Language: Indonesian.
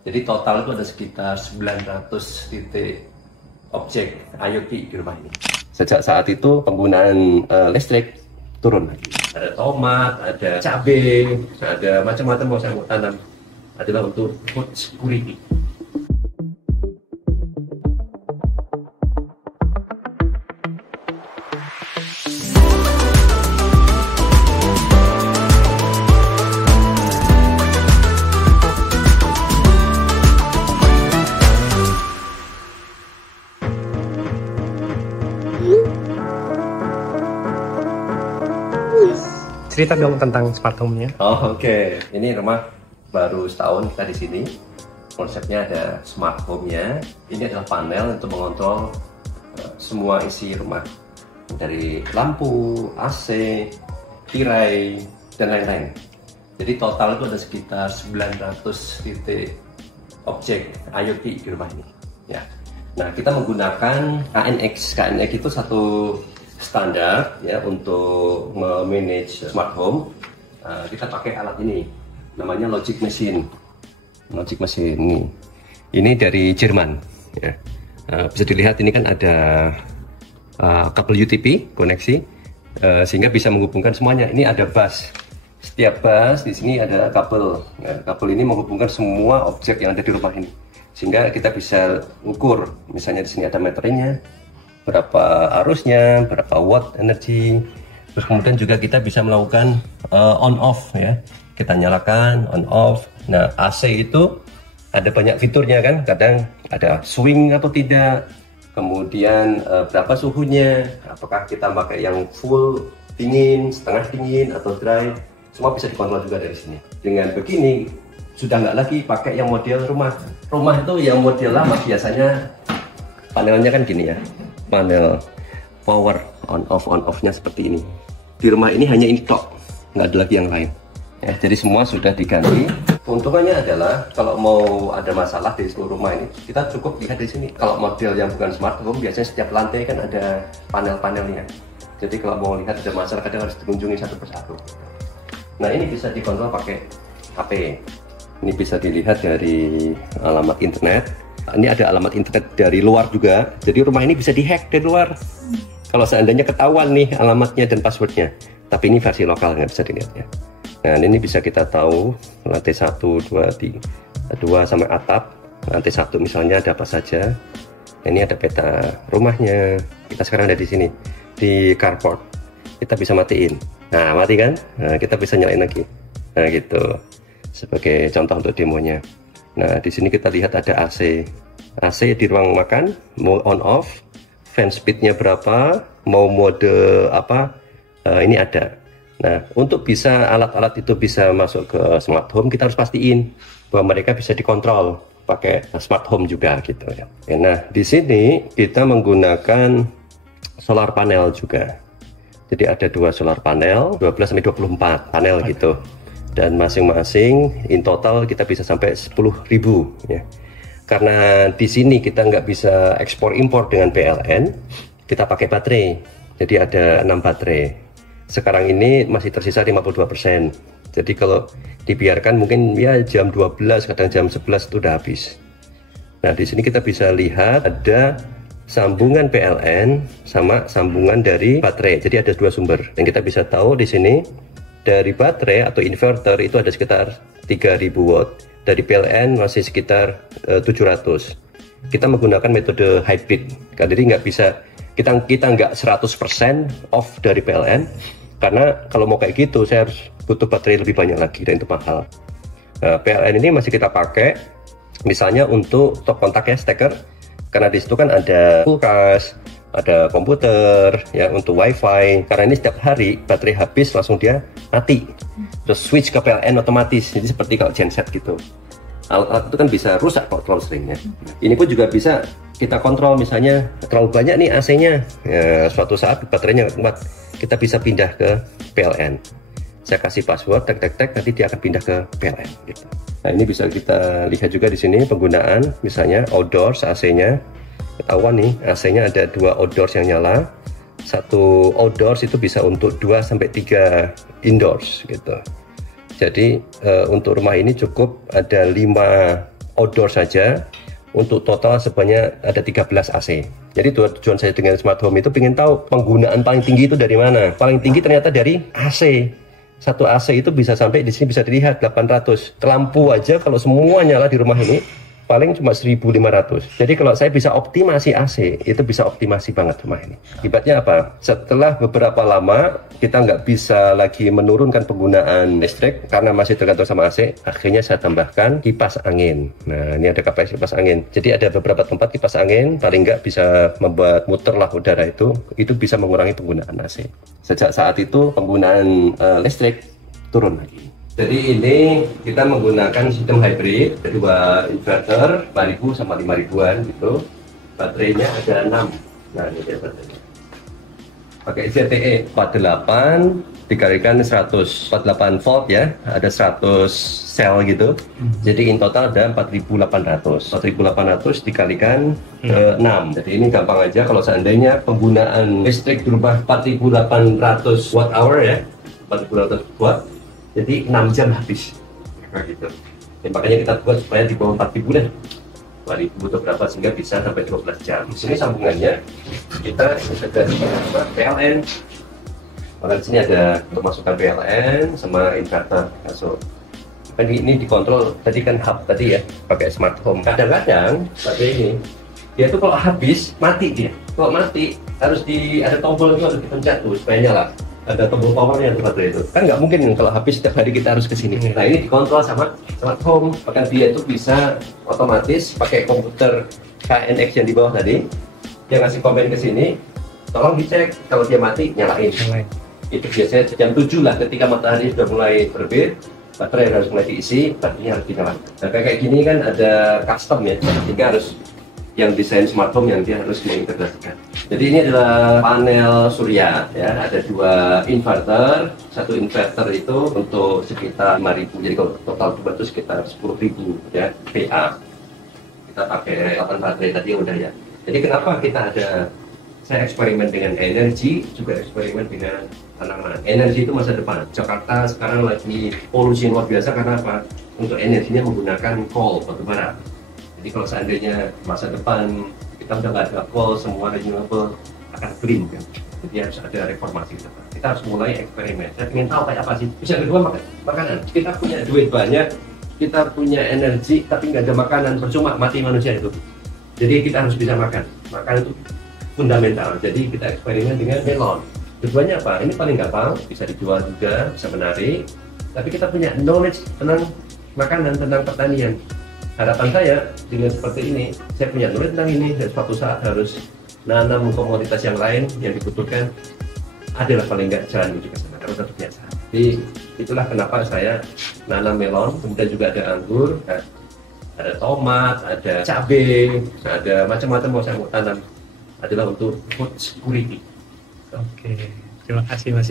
Jadi total itu ada sekitar 900 titik objek IoT di rumah ini. Sejak saat itu penggunaan listrik turun lagi. Ada tomat, ada cabai, ada macam-macam mau saya mau tanam adalah untuk food security. Cerita dong tentang smart home-nya. Oke. Ini rumah baru setahun kita di sini. Konsepnya ada smart home-nya. Ini adalah panel untuk mengontrol semua isi rumah, dari lampu, AC, tirai, dan lain-lain. Jadi total itu ada sekitar 900 titik objek IoT di rumah ini. Ya. Nah, kita menggunakan KNX. KNX itu satu standar ya untuk manage smart home. Kita pakai alat ini, namanya Logic Machine. Logic Machine ini dari Jerman. Ya. Bisa dilihat ini kan ada kabel UTP koneksi, sehingga bisa menghubungkan semuanya. Ini ada bus. Setiap bus di sini ada kabel. Nah, kabel ini menghubungkan semua objek yang ada di rumah ini, sehingga kita bisa ukur. Misalnya di sini ada meternya, berapa arusnya, berapa watt energi. Terus kemudian juga kita bisa melakukan on off ya. Kita nyalakan on off. Nah, AC itu ada banyak fiturnya kan. Kadang ada swing atau tidak. Kemudian berapa suhunya, apakah kita pakai yang full dingin, setengah dingin atau dry. Semua bisa dikontrol juga dari sini. Dengan begini sudah nggak lagi pakai yang model rumah. Rumah itu yang model lama biasanya panelnya kan gini ya. Panel power on off-nya seperti ini. Di rumah ini hanya ini tok, nggak ada lagi yang lain. Ya, jadi semua sudah diganti. Keuntungannya adalah kalau mau ada masalah di seluruh rumah ini, kita cukup lihat di sini. Kalau model yang bukan smart home, biasanya setiap lantai kan ada panel-panelnya. Jadi kalau mau lihat ada masalah, kadang harus dikunjungi satu persatu. Nah, ini bisa dikontrol pakai HP. Ini bisa dilihat dari alamat internet. Ini ada alamat internet dari luar juga, jadi rumah ini bisa dihack dari luar. Kalau seandainya ketahuan nih alamatnya dan passwordnya, tapi ini versi lokal, nggak bisa dilihat ya. Nah, ini bisa kita tahu lantai 1, 2, 3, 2 sampai atap. Lantai 1 misalnya ada apa saja. Nah, ini ada peta rumahnya. Kita sekarang ada di sini di carport. Kita bisa matiin. Nah, mati kan? Nah, kita bisa nyalain lagi. Nah, gitu. Sebagai contoh untuk demonya. Nah, di sini kita lihat ada AC. AC di ruang makan, mau on off, fan speednya berapa, mau mode apa, ini ada. Nah, untuk bisa alat-alat itu bisa masuk ke smart home, kita harus pastiin bahwa mereka bisa dikontrol pakai smart home juga gitu ya. Nah, di sini kita menggunakan solar panel juga. Jadi ada 2 solar panel, 12 sampai 24 panel gitu. Dan masing-masing in total kita bisa sampai 10.000 ya. Karena di sini kita nggak bisa ekspor impor dengan PLN, kita pakai baterai. Jadi ada 6 baterai. Sekarang ini masih tersisa 52%. Jadi kalau dibiarkan mungkin ya jam 12, kadang jam 11 itu udah habis. Nah, di sini kita bisa lihat ada sambungan PLN sama sambungan dari baterai. Jadi ada 2 sumber. Dan kita bisa tahu di sini dari baterai atau inverter itu ada sekitar 3000 watt. Dari PLN masih sekitar 700. Kita menggunakan metode hybrid. Jadi nggak bisa, kita nggak 100% off dari PLN. Karena kalau mau kayak gitu, saya harus butuh baterai lebih banyak lagi dan itu mahal. Nah, PLN ini masih kita pakai misalnya untuk top kontak ya, steker. Karena di situ kan ada kulkas, ada komputer ya, untuk wifi. Karena ini setiap hari baterai habis langsung dia mati, terus switch ke PLN otomatis. Jadi seperti kalau genset gitu, alat-alat itu kan bisa rusak kalau terlalu seringnya. Ini pun juga bisa kita kontrol, misalnya terlalu banyak nih AC-nya ya, suatu saat baterainya kuat, kita bisa pindah ke PLN. Saya kasih password, tek, nanti dia akan pindah ke PLN gitu. Nah, ini bisa kita lihat juga di sini penggunaan, misalnya outdoors AC-nya. Ketahuan nih, AC-nya ada 2 outdoors yang nyala. Satu outdoors itu bisa untuk 2 sampai 3 indoors gitu. Jadi untuk rumah ini cukup ada 5 outdoor saja. Untuk total sebanyak ada 13 AC. Jadi tujuan saya dengan smart home itu pengen tahu penggunaan paling tinggi itu dari mana. Paling tinggi ternyata dari AC. Satu AC itu bisa sampai di sini bisa dilihat 800. Lampu aja kalau semua nyala di rumah ini paling cuma 1.500. Jadi kalau saya bisa optimasi AC, itu bisa optimasi banget rumah ini. Akibatnya apa? Setelah beberapa lama kita nggak bisa lagi menurunkan penggunaan listrik karena masih tergantung sama AC, akhirnya saya tambahkan kipas angin. Nah, ini ada kapasitor kipas angin. Jadi ada beberapa tempat kipas angin paling nggak bisa membuat muterlah udara itu bisa mengurangi penggunaan AC. Sejak saat itu penggunaan listrik turun lagi. Jadi ini kita menggunakan sistem hybrid, dua inverter 4.000 sama 5.000-an gitu. Baterainya ada 6. Nah, ini dia baterainya. Pakai ZTE 48 dikalikan 148 volt ya, ada 100 sel gitu. Jadi in total ada 4.800. 4.800 dikalikan 6. Jadi ini gampang aja kalau seandainya penggunaan listrik berubah 4.800 watt hour ya, 4.800 watt. Jadi 6 jam habis, nah, gitu. Dan makanya kita buat supaya di bawah 4.000 deh, 4.000 atau berapa sehingga bisa sampai 12 jam. Di sini sambungannya kita ada PLN. Maka di sini ada untuk masukkan PLN sama inverter. So, ini dikontrol tadi kan hub tadi ya, pakai smart home. Kadang-kadang baterai ini dia tuh kalau habis mati dia. Kalau mati harus ada tombol itu harus dipencet tuh supaya nyala. Ada tombol powernya untuk baterai itu kan nggak mungkin kalau habis setiap hari kita harus kesini. Nah ini dikontrol sama smart home, bahkan dia itu bisa otomatis pakai komputer KNX yang di bawah tadi, dia ngasih komen ke sini, tolong dicek kalau dia mati nyalain. Itu biasanya jam 7 lah, ketika matahari sudah mulai terbit, baterai harus mulai diisi, baterainya harus dinyalakan. Nah kayak gini kan ada custom ya, sehingga harus yang desain smart home yang dia harus mengintegrasikan. Jadi ini adalah panel surya ya, ada 2 inverter. Satu inverter itu untuk sekitar 5.000, jadi kalau total itu sekitar 10.000 ya PA. Kita pakai 8 baterai tadi udah ya. Jadi kenapa kita saya eksperimen dengan energi, juga eksperimen dengan tanaman. Energi itu masa depan. Jakarta sekarang lagi polusi luar biasa karena apa? Untuk energinya menggunakan coal, batu bara. Jadi kalau seandainya masa depan kita udah nggak ada coal, semua renewable akan green kan. Jadi harus ada reformasi ke depan. Kita harus mulai eksperimen. Saya ingin tahu kayak apa sih. Bisa kedua makanan. Kita punya duit banyak, kita punya energi, tapi nggak ada makanan, percuma mati manusia itu. Jadi kita harus bisa makan. Makan itu fundamental. Jadi kita eksperimen dengan melon. Tujuannya apa? Ini paling gampang, bisa dijual juga, bisa menarik. Tapi kita punya knowledge tentang makanan, tentang pertanian. Harapan saya dengan seperti ini, saya punya knowledge tentang ini, dan suatu saat harus nanam komoditas yang lain yang dibutuhkan, adalah paling nggak jalan menuju ke sana, harus tetap biasa. Jadi itulah kenapa saya nanam melon, kemudian juga ada anggur, ada tomat, ada cabai, ada macam-macam mau saya mau tanam, adalah untuk food security. Oke, terima kasih Mas.